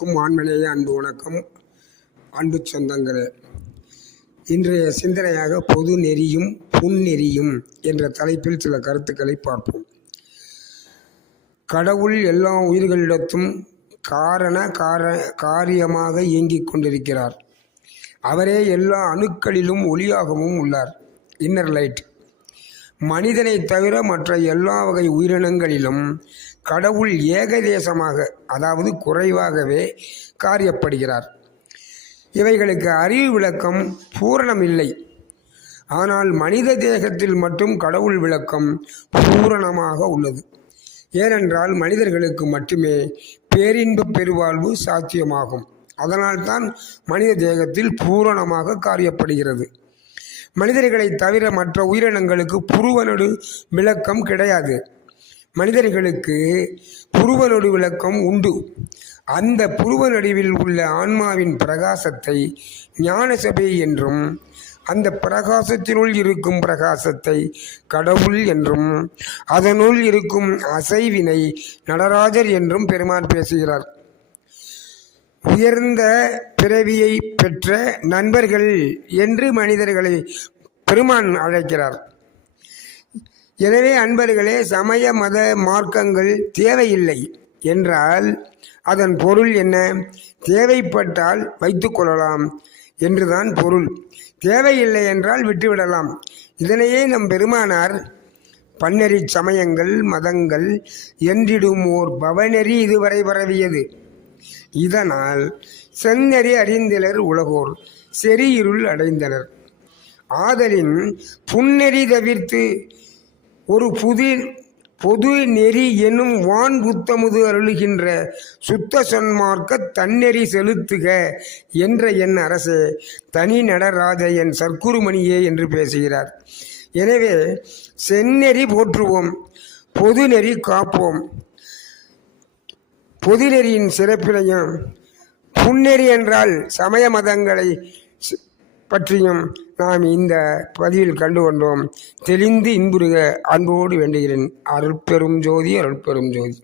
அனைவருக்கும் ஆன்மநேய அன்பு வணக்கம். அன்பு சொந்தங்களே, இன்றைய சிந்தனையாக பொது நெறியும் புன்னெறியும் என்ற தலைப்பில் சில கருத்துக்களை பார்ப்போம். கடவுள் எல்லா உயிர்களிடத்தும் காரியமாக இயங்கிக் கொண்டிருக்கிறார். அவரே எல்லா அணுக்களிலும் ஒளியாகவும் உள்ளார். Inner light. மனிதனை தவிர மற்ற எல்லா வகை உயிரினங்களிலும் கடவுள் ஏகதேசமாக, அதாவது குறைவாகவே காரியப்படுகிறார். இவைகளுக்கு அறிவு விளக்கம் பூரணமில்லை. ஆனால் மனித தேகத்தில் மட்டும் கடவுள் விளக்கம் பூரணமாக உள்ளது. ஏனென்றால் மனிதர்களுக்கு மட்டுமே பேரின்ப பெருவாழ்வு சாத்தியமாகும். அதனால்தான் மனித தேகத்தில் பூரணமாக காரியப்படுகிறது. மனிதர்களை தவிர மற்ற உயிரினங்களுக்கு புருவனொடு விளக்கம் கிடையாது. மனிதர்களுக்கு புருவனொடு விளக்கம் உண்டு. அந்த புருவநடுவில் உள்ள ஆன்மாவின் பிரகாசத்தை ஞான சபை என்றும், அந்த பிரகாசத்தினுள் இருக்கும் பிரகாசத்தை கடவுள் என்றும், அதனுள் இருக்கும் அசைவினை நடராஜர் என்றும் பெருமான் பேசுகிறார். உயர்ந்த பிறவியை பெற்ற நண்பர்கள் என்று மனிதர்களை பெருமான் அழைக்கிறார். எனவே அன்பர்களே, சமய மத மார்க்கங்கள் தேவையில்லை என்றால் அதன் பொருள் என்ன? தேவைப்பட்டால் வைத்து கொள்ளலாம் என்றுதான் பொருள். தேவையில்லை என்றால் விட்டுவிடலாம். இதனையே நம் பெருமானார் பன்னெறி சமயங்கள் மதங்கள் என்றிடும் ஓர் பவநெறி இதுவரை பரவியது. இதனால் செந்நெறி அறிந்திலர் உலகோர் செறியிருள் அடைந்தனர். ஆதலின் புன்னெறி தவிர்த்து ஒரு பொது நெறி என்னும் வான் புத்தமுது அருளுகின்ற சுத்த சன்மார்க்க தன்னெறி செலுத்துக என்ற என் அரசே, தனி நடராஜ என் சர்க்குருமணியே என்று பேசுகிறார். எனவே செந்நெறி போற்றுவோம், பொது நெறி காப்போம். பொது நெறியின் சிறப்பினையும், புன்னெறி என்றால் சமய மதங்களை பற்றியும் நாம் இந்த பதிவில் கண்டு கொண்டோம். தெளிந்து இன்புறுக அன்போடு வேண்டுகிறேன். அருட்பெரும் ஜோதி, அருட்பெரும் ஜோதி.